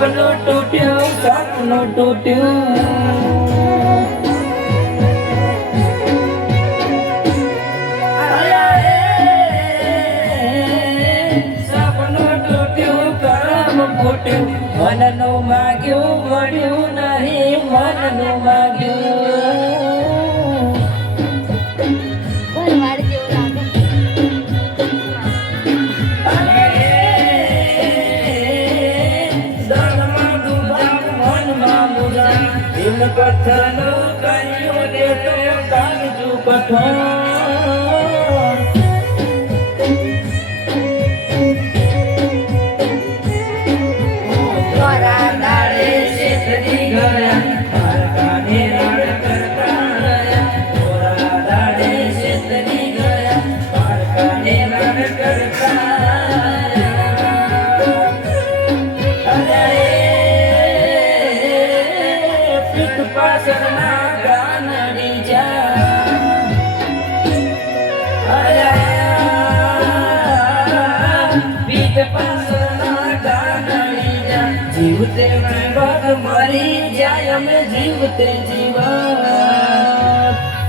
સપનું તૂટ્યું મનનું માગ્યું મળ્યું નહીં મનનું માગ્યું દળમાં દુધામ મનમાં મુજા દિલ કથનું કર્યું રે તો કાગજુ કઠણ પાછળના ગાનડી પીઠ પાછળના ગાનડી જીવતે જીવત મરી જાય અમે જીવતે જીવા